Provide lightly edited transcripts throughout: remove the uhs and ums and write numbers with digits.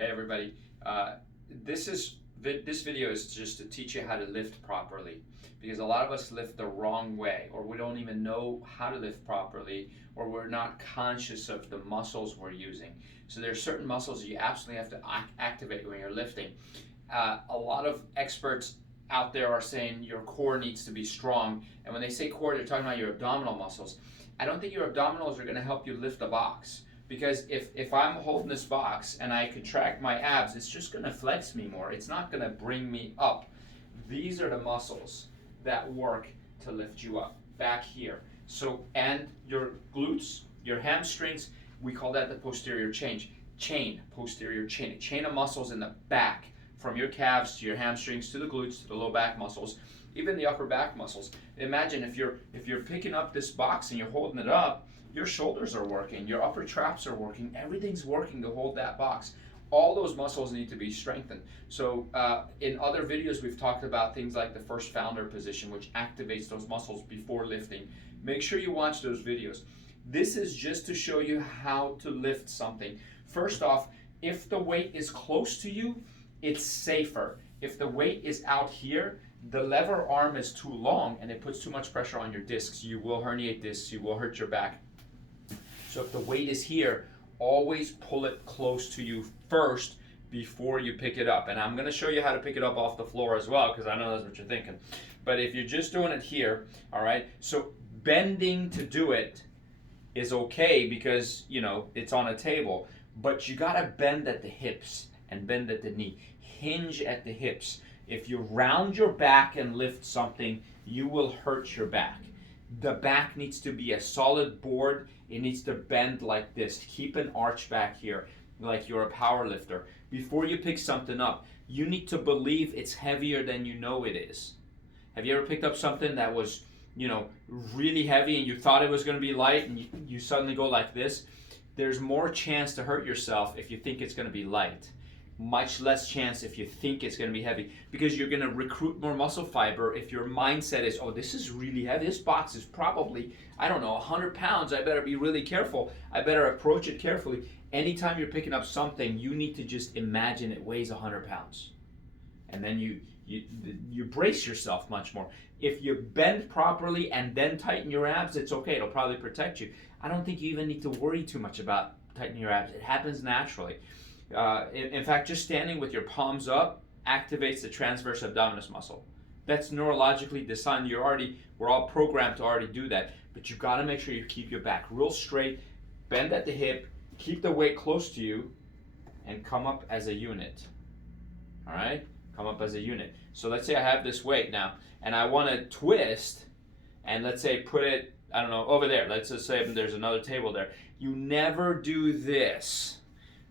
Hey everybody, this video is just to teach you how to lift properly, because a lot of us lift the wrong way, or we don't even know how to lift properly, or we're not conscious of the muscles we're using. So there's certain muscles you absolutely have to activate when you're lifting. A lot of experts out there are saying your core needs to be strong, and when they say core, they're talking about your abdominal muscles. I don't think your abdominals are going to help you lift the box. Because if I'm holding this box and I contract my abs, it's just going to flex me more. It's not going to bring me up. These are the muscles that work to lift you up back here. So, and your glutes, your hamstrings, we call that the posterior posterior chain. A chain of muscles in the back, from your calves to your hamstrings to the glutes to the low back muscles, even the upper back muscles. Imagine if you're picking up this box and you're holding it up, your shoulders are working, your upper traps are working, everything's working to hold that box. All those muscles need to be strengthened. So in other videos, we've talked about things like the first founder position, which activates those muscles before lifting. Make sure you watch those videos. This is just to show you how to lift something. First off, if the weight is close to you, it's safer. If the weight is out here, the lever arm is too long and it puts too much pressure on your discs. You will herniate discs, you will hurt your back. So if the weight is here, always pull it close to you first before you pick it up. And I'm going to show you how to pick it up off the floor as well, because I know that's what you're thinking. But if you're just doing it here, all right, so bending to do it is okay because, you know, it's on a table. But you got to bend at the hips and bend at the knee. Hinge at the hips. If you round your back and lift something, you will hurt your back. The back needs to be a solid board. It needs to bend like this. Keep an arch back here, like you're a power lifter. Before you pick something up, you need to believe it's heavier than you know it is. Have you ever picked up something that was, you know, really heavy and you thought it was going to be light and you suddenly go like this? There's more chance to hurt yourself if you think it's going to be light. Much less chance if you think it's going to be heavy, because you're going to recruit more muscle fiber if your mindset is, oh, this is really heavy. This box is probably, I don't know, 100 pounds. I better be really careful. I better approach it carefully. Anytime you're picking up something, you need to just imagine it weighs 100 pounds. And then you brace yourself much more. If you bend properly and then tighten your abs, it's okay. It'll probably protect you. I don't think you even need to worry too much about tightening your abs. It happens naturally. In fact, just standing with your palms up activates the transverse abdominis muscle. That's neurologically designed. We're all programmed to already do that. But you got to make sure you keep your back real straight, bend at the hip, keep the weight close to you, and come up as a unit. All right? Come up as a unit. So let's say I have this weight now, and I want to twist, and let's say put it, I don't know, over there. Let's just say there's another table there. You never do this.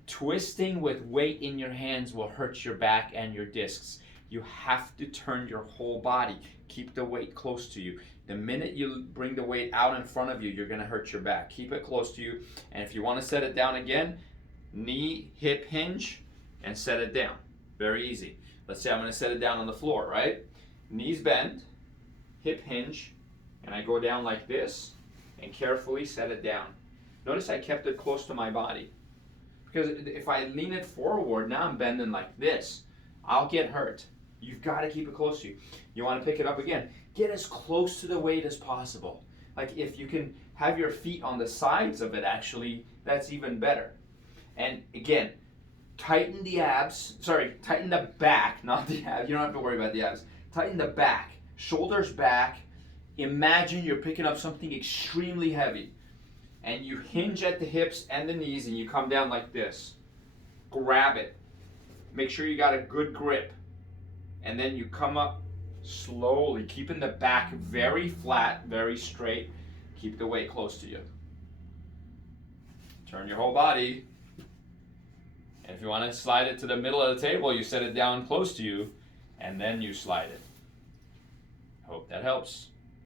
Twisting with weight in your hands will hurt your back and your discs. You have to turn your whole body. Keep the weight close to you. The minute you bring the weight out in front of you, you're going to hurt your back. Keep it close to you. And if you want to set it down again, knee, hip hinge, and set it down. Very easy. Let's say I'm going to set it down on the floor, right? Knees bend, hip hinge, and I go down like this and carefully set it down. Notice I kept it close to my body. Because if I lean it forward, now I'm bending like this, I'll get hurt. You've got to keep it close to you. You want to pick it up again, get as close to the weight as possible. Like if you can have your feet on the sides of it, actually, that's even better. And again, tighten the back, not the abs. You don't have to worry about the abs. Tighten the back, shoulders back. Imagine you're picking up something extremely heavy. And you hinge at the hips and the knees and you come down like this. Grab it. Make sure you got a good grip. And then you come up slowly, keeping the back very flat, very straight. Keep the weight close to you. Turn your whole body. And if you want to slide it to the middle of the table, you set it down close to you and then you slide it. Hope that helps.